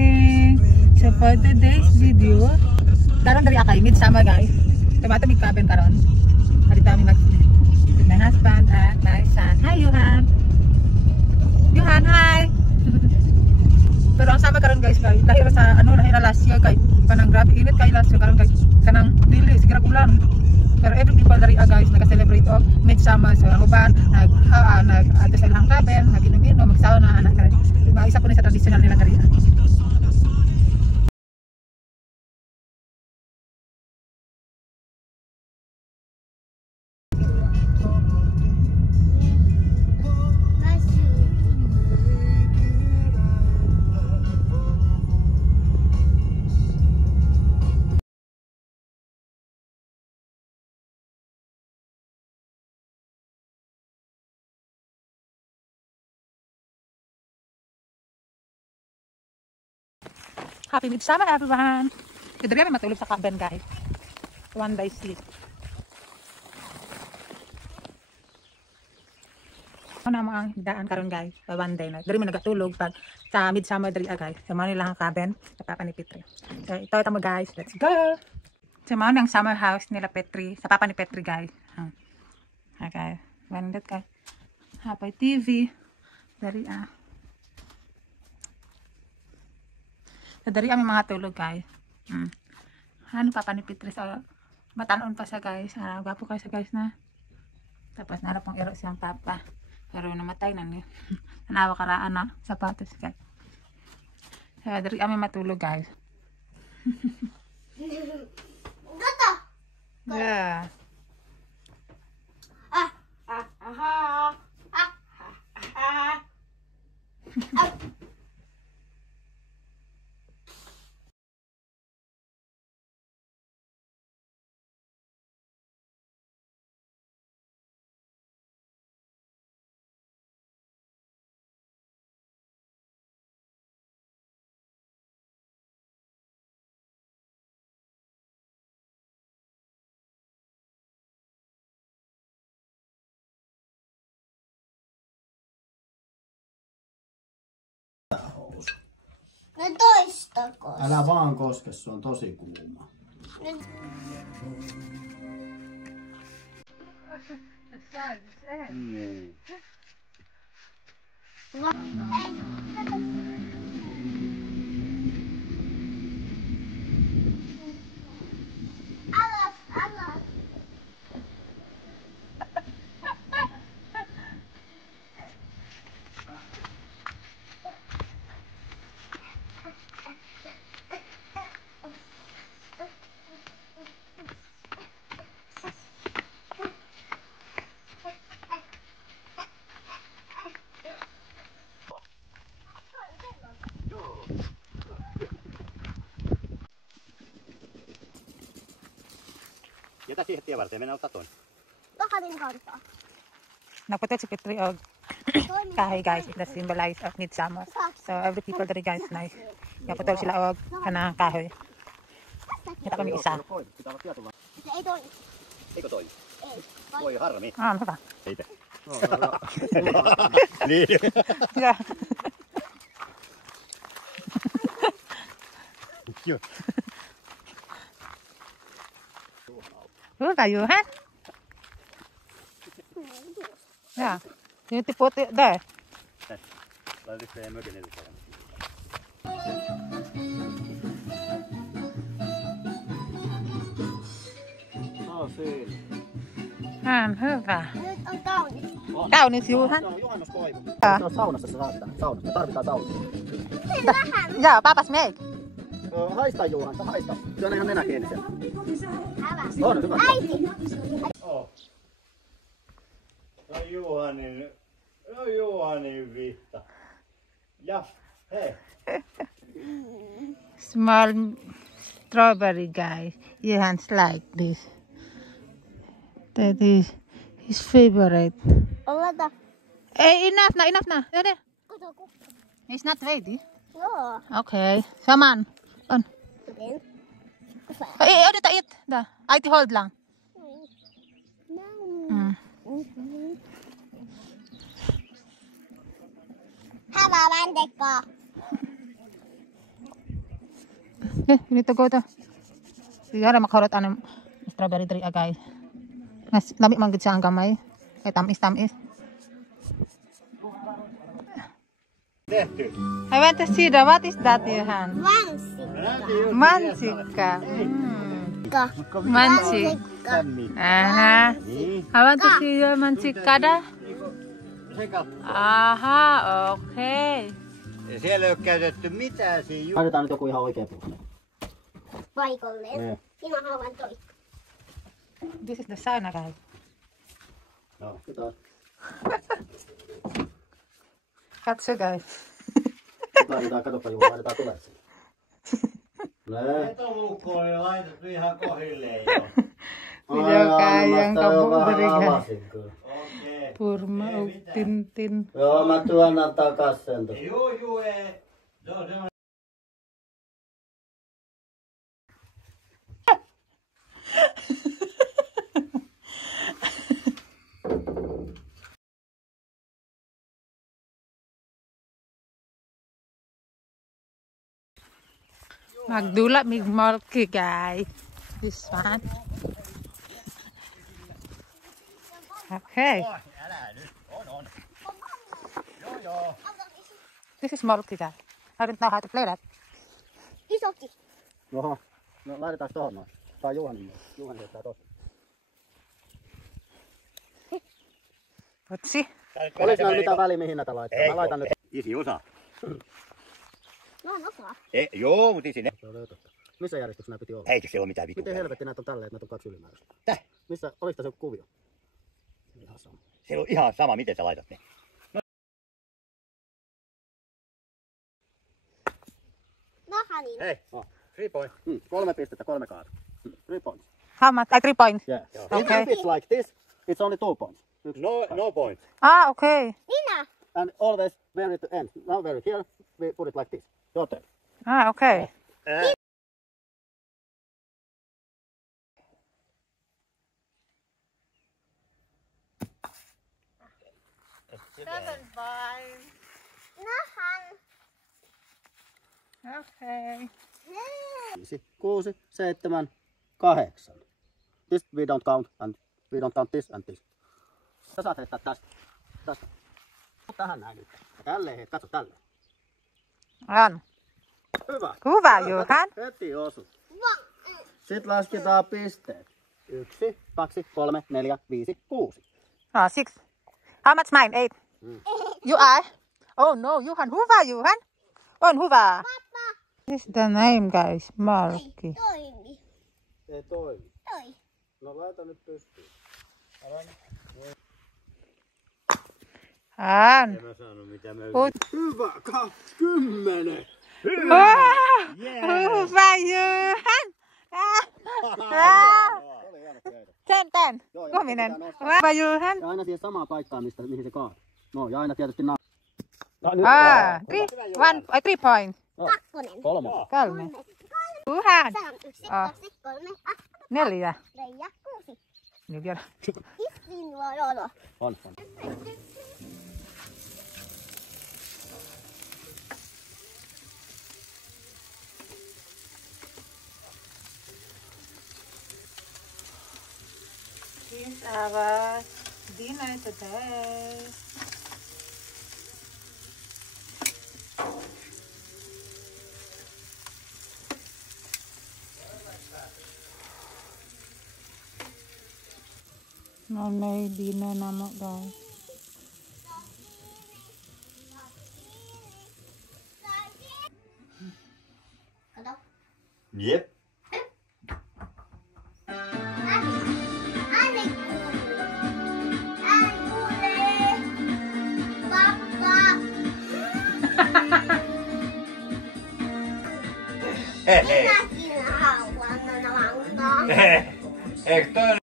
morning! So for today's video, karon dari akay midsummer guys. Tomato big cabin karon. Dito kami mag with my husband at my son. Hi Johan! Johan, hi! Pero ang sama karon guys kay lahir sa lahir last year kay kanang grabe init kay last year karon kay kanang dili sigara ulan. Pero every people dari guys naka-celebrate og midsummer so ang uban nag sa ilang cabin, naginom-inom, magsauna anak kay. Diba isa po ni sa traditional nila dari. Happy midsummer everyone! Dito rin matulog sa cabin guys. One day sleep. Ano na ang daan karon guys? One day na. Dari mo nagatulog pag sa midsummer dari guys. Sa mga nilang cabin sa Papa ni Petri. So ito mo guys. Let's go! Sa mga ng summer house nila Petri. Sa Papa ni Petri guys. Okay. Bandit guys. Hapay TV. Dari So, dari kami mga tulog guys. Ano Papa ni Petri sa matanon pa sa guys. Gwapo kayo sa guys na. Tapos narap pang iro siyang papa. Pero namatay na niya. Nanawa karaan na sapatos guys. So, dari kami matulog guys. Gata. Yeah. Ne toista koska. Älä vaan koske, se on tosi kuuma. Niin. Alas, alas. Jätä siihen tien varteen, mennään ottaa toinen. Pakarin kantaa. Nagputol si Petri og kahoy guys. It symbolize of midsummer. So every people dari guys na nagputol sila og kanang kahoy. Kita kami isa. Ei toimi. Eikö toimi? Ei. Voi harmi. Hyvä. Ei te. Niin. Yeah. Hyvä Johan. Ja. Nyt puhutte där. Laititko se mökin edessä? Hyvä. Nyt on kaunis. Kaunis Johan. Tämä on juhannuskoivu. Tää on saunassa se saa sitä. Saunassa. Me tarvitaan saunaa. Vähän. Ja, papas meg. Haista Juhan, sä haista. Se on ihan nenä kiinni siellä. Älä. On hyvä. Äiti. No Juhanin vihta. Ja, hei. Small strawberry guy. Johan's like this. That is his favorite. Oleta. Hey, enough na. Dede. Kato kukka. It's not ready. Joo. Okay. Saman. On. Odota it. Da. Ay, hold lang. Hämää mäntekkaa. Okay, you need to go to. Sigara makarot anong strawberry tree agay. Mas lami man gud siya ang gamay. Kay tamis. Tehty. I want to see what is that, Johan? Mansikka. Mansikka. Mansikka. Aha. I want to see your mansikkada. Se katto. Aha, okei. Siellä ei ole käytetty mitään siinä. Laitetaan nyt joku ihan oikea puu. Paikalleen. Minä haluan toi. This is the sauna guy. Joo, kiitos. Katso guys. Katsopa Juha, laitetaan tulet sinne. Näin. Vetolukko oli laitettu ihan kohilleen jo. Joka yang kabuderiga. Okei. Purma tintin. Joo, mä työnnän takas sen tuossa. Juu, ei. Se on semmoinen. Magdula mig malki guy. This one. Okay. Älä nyt. On. Joo. This is malki guy. I don't know how to play that. Isoki. Oho. No laitetaan tohon noin. Tää on Juhanin. Juhani heittää tossa. Otsi. Olis näillä mitään väliä mihin näitä laittaa? Mä laitan nyt. Isi osaa. No on osaa. Joo, mutta isi ne. Se on löytöttä. Missä järjestyksessä nää piti olla? Eikö se ole mitään vitu? Miten helvetti näitä on tälleen, että näitä on kaksi ylimääräistä? Täh? Missä, oliko tässä joku kuvio? Ihan sama. Se on ihan sama, miten sä laitat ne. Nahanin. Hei, 3 point. 3 pistettä, 3 kaata. 3 points. How much? 3 points. Yeah. Okay. If it's like this, it's only 2 points. No point. Ah, okay. Minä. And always vary to end. Now vary here, we put it like this. Your turn. Ah, okay. Nahan. Okay. 5, 6, 7, 8. This we don't count and we don't count this and this. Sä saat heittää tästä. Tähän näin nyt. Ja tälleen heit, katso tälleen. On. Hyvä. Hyvä, Johan. Heti osu. Sitten lasketaan pisteet. 1, 2, 3, 4, 5, 6. Oh, 6. How much mine? 8. You are? Oh no, Johan. Hyvä, Johan. On hyvä. This is the name, guys. Malki. Toimi. Ei toimi. Toi. No laita nyt pystyyn. On. En mä saanut mitä mä Hyvä, 20. Oh, hyvä, Johan. Oli hieno keino. 10. Kuminen. Hyvä, Johan. Ja aina siihen samaan paikkaan, mihin se kaat. No, ja aina tietysti nää. 3 points. Kakkonen. 3. 3. Johan. Saan 1, 2, 3, 4. 4, 6. 4. Istin luodo. On. This is our dinner today. No, may dinner naman, guys. Kato. Jep. Minäkin haluan navangtaa. Eikö toi